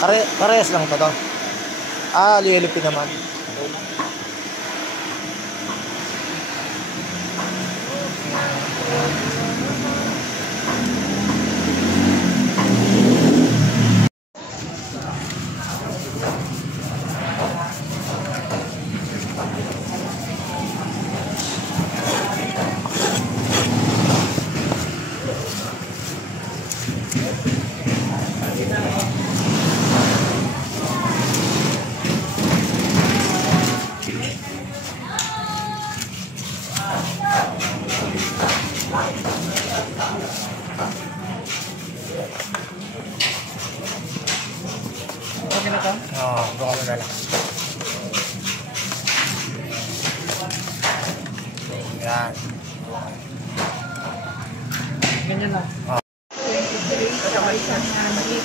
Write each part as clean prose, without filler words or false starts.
Parehas lang to. Lilipin naman. Okay na to? Oo, baka mo na lang. Yan. Ganyan lang. 23, saka isang magic.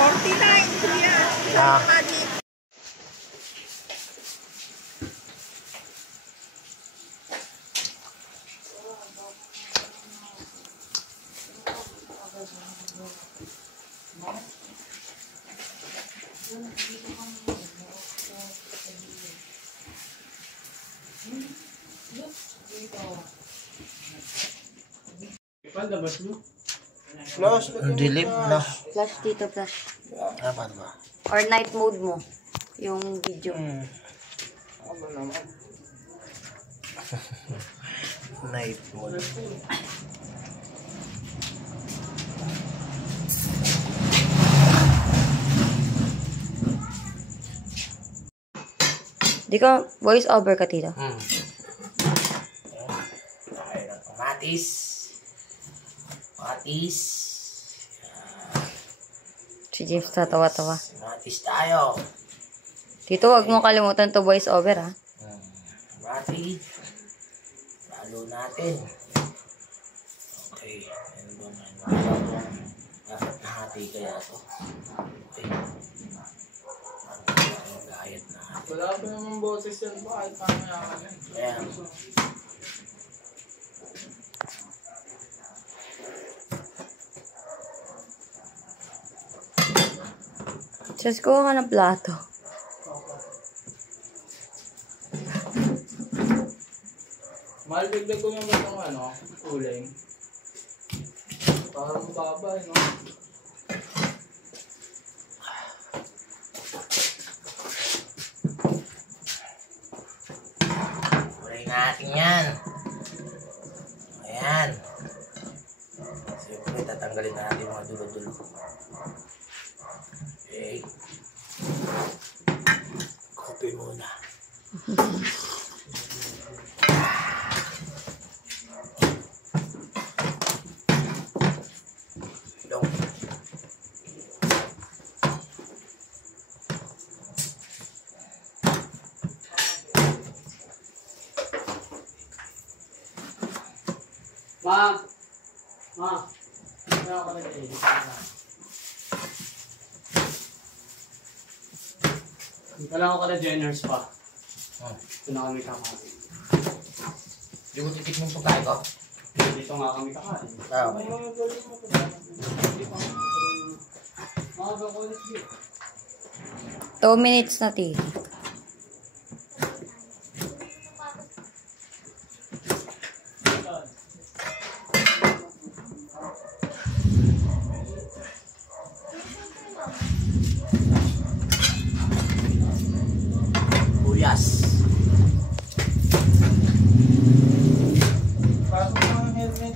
49, kuya. Ah. Magic. Labas mo. Flash. Dilim na. Flash dito, flash. Paano ba? Or night mode mo. Yung video. Ano naman? Night mode. Di ka voice over ka, tito? Okay na. Matis. Si James tatawa-tawa. Matis tayo. Tito, wag mo kalimutan to voice over, ha? Matis. Lalo natin. Okay. Ano ba man? Dapat nahati kaya to. Okay. Gayat na. Wala pa naman boses yan. Bakit paano yan? Ayan. Just kuha ka ng plato. Mahal, biglag ko yung itong uling. Parang baba, no? Kulay natin yan. Ayan. Siyempre, tatanggalin natin mga dulo-dulo. Okay. Copy muna. Long. Ma! Ano ako nag-edit? Kailangan ko ka na Jenners pa. Ito na kami kakain. Di mo titik mong pagkain ko? Dito nga kami kakain. Okay. Mga kulit dito. 2 minutes na, tito. Buyas. Pasok mo ang helmet.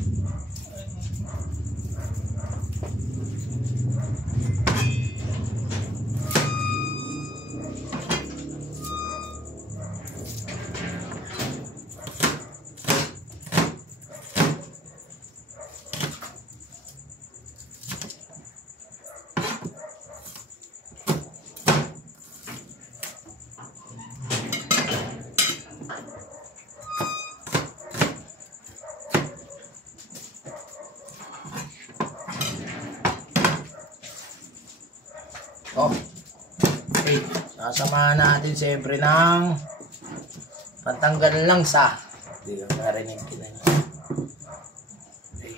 Oh. Okay. Sasamahan natin siyempre ng pantanggal lang sa. Hindi lang narinig kita niya. Okay.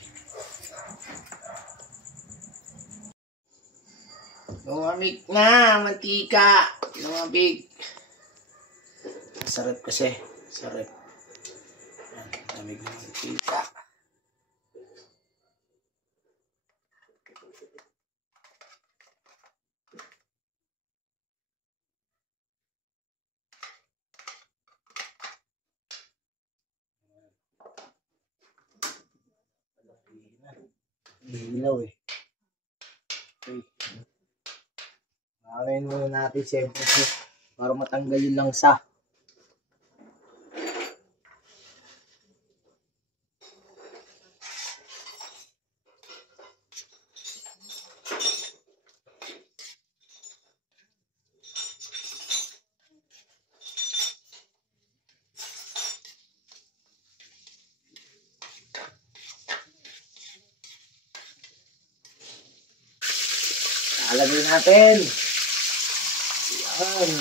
Malamig na, mantika. Lumabig. Sarap kasi. Sarap. Yan, malamig na mantika. Ilaw eh. Okay. Makain muna natin siyempre para matanggal yung langsa. Alagay natin. Yan.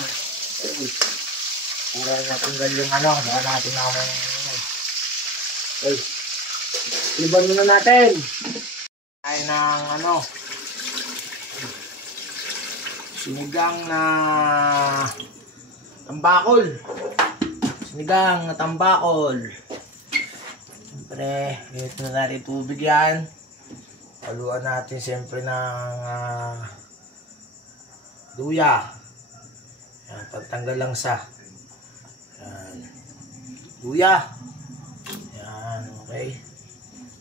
Para matanggal yung ano. Baka natin naman. Okay. Liban muna natin. Ay ng ano. Sinigang na tambakol. Sinigang na tambakol. Siyempre, ganit na natin tubig yan. Haluan natin siyempre ng luya. Yan, pagtanggal lang sa. Yan. Luya. Yan, okay.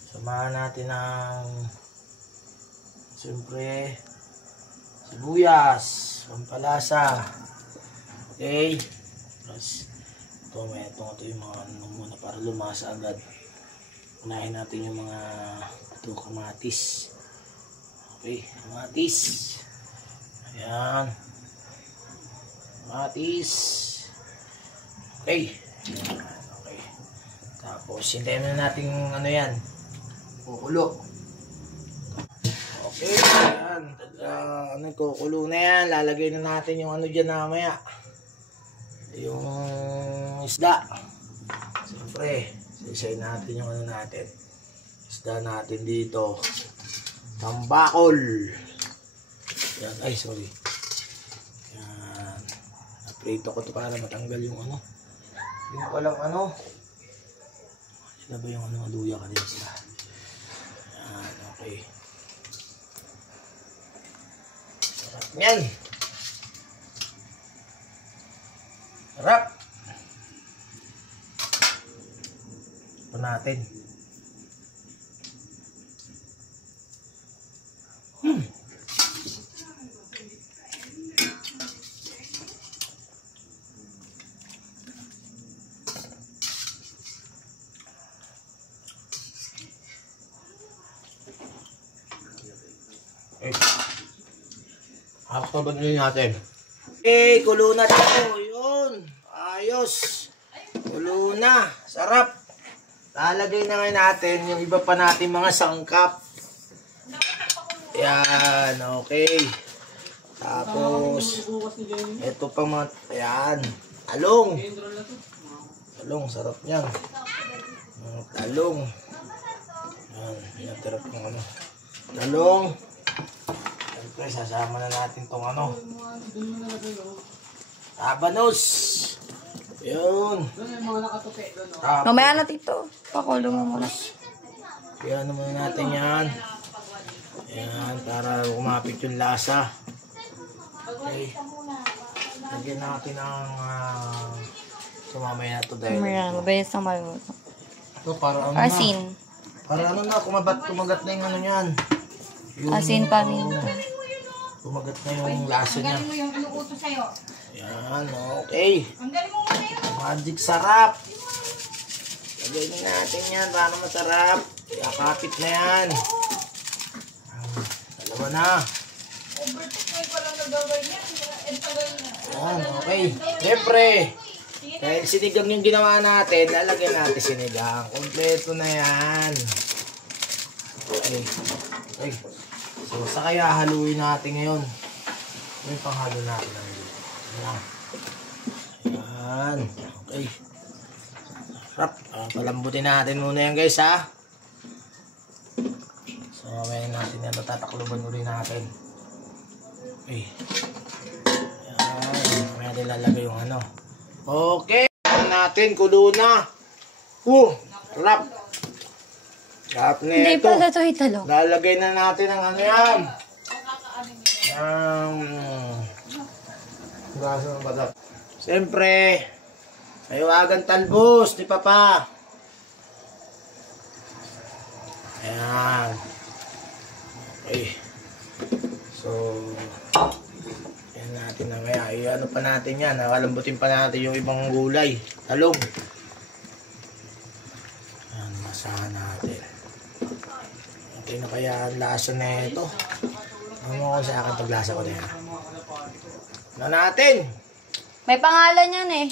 Samahan natin ng siyempre sibuyas, pampalasa. Okay. Tapos ito yung mga ano muna para lumasa agad. Unahin natin yung mga kamatis. Okay, kamatis. Ayan. Kamatis. Okay. Ayan, okay. Tapos, hintayin na natin ano yan. Kukulo. Okay. Ayan. Kukulo na yan. Lalagay na natin yung ano dyan namaya. Yung isda. Siyempre, sisay natin yung ano natin. Isda natin dito. Tambakol. Yan. Ay, sorry. Yan. Naprito ko to para matanggal yung ano. Yung palang ano. Sila ba yung ano, luya kanina sila? Yan. Okay. Sarap yan. Sarap. Ito natin. Okay. Hapos na ba natin? Okay, kulo na tayo. Yun. Ayos. Kulo na. Sarap. Lalagay na ngayon natin yung iba pa natin mga sangkap. Yan. Okay. Tapos, ito pa mga, yan. Talong. Talong. Sarap yan. Talong. Yan. Yan. Ng ano. Talong. Siyempre, sasama na natin tong ano. Tabanos. Yun. Mamaya na tito. Pakulo mo muna. Kaya naman natin yan. Yan, para umapit yung lasa. Okay. Lagyan natin ang sumamay na ito dahil. Mamaya, mabilis na maluto. Ito, para ano na. Asin. Para ano na, kumagat na yung ano yan. Yung, Asin paminta. kumagat na yung lasa niya. Ang galing mo yung inuuto sa'yo. Yan, okay. Ang galing mo muna yun. Magic sarap. Lagyan natin yan para masarap. Yakapit na yan. Dalawa na. Overtake ko lang nagawin yan. Yan, okay. Siyempre, dahil sinigang yung ginawa natin, lalagyan natin sinigang. Kompleto na yan. Okay. Okay. So, sa kaya haluin natin ngayon. May panghalo natin lang dito. Yan. Yan. Okay. Sarap. Palambutin natin muna yan guys ha. So, mamaya natin yan. Tatakluban ulit natin. Okay. Yan. May nilalagay yung ano. Okay. Natin, kulo na. Sarap. Sarap na Hindi ito. pala ito italong. Lalagay na natin ang ano yan. Gaso ng badak. Siyempre, ayawagan talbos ni Papa. Ayan. Okay. So, yan natin na maya. Ano pa natin yan. Nakalambutin pa natin yung ibang gulay. Talong. Ayan, masahan natin. Okay na kaya ang lasa na ito. Ano ko sa akin paglasa ko na yan. Ano natin? May pangalan yan eh.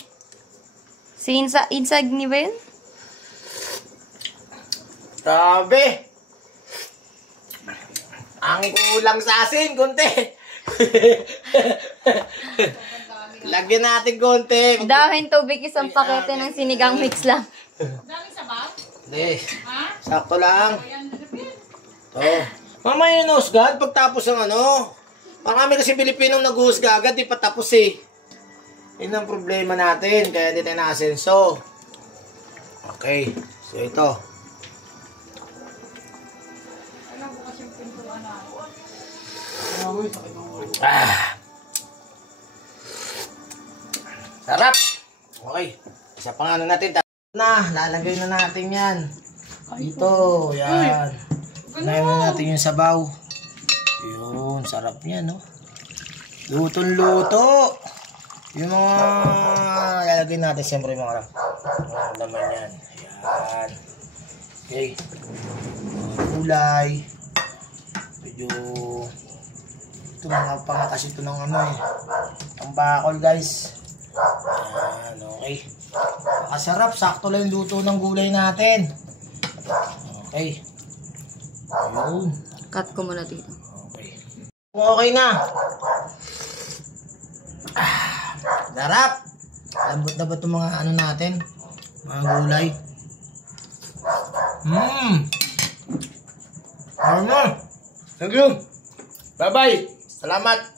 Si Insagni ba yun? Grabe! Ang kulang sa asin, konti. Lagyan natin konti. Dahil tubig isang pakete ng sinigang mix lang. Daming sabaw? Hindi. Ha? Sakto lang. Ayan, Pilipin. Ito. Mamaya yun, husgad, pagtapos ng ano. Marami kasi Pilipinong nag-husga agad, di pa tapos eh. Yun ang problema natin, kaya di tayo nakasenso. Okay, so ito. Sarap! Okay, isa pang ano natin, lalagay na natin yan. Dito, yan. Unahin na natin yung sabaw. Yun, sarap niya, no? Lutong-luto. Yung mga lalagay natin, siyempre mga laman yan. Ayan. Okay. Mga gulay. Medyo ito mga pangakas ito ng ano eh. Ang bakol, guys. Ayan, okay. Nakasarap, sakto lang yung luto ng gulay natin. Okay. Ayun. Cut ko muna dito. Okay. Okay na. Sarap. Lambot na ba itong mga ano natin? Mga gulay. Ano? Thank you. Bye-bye. Salamat.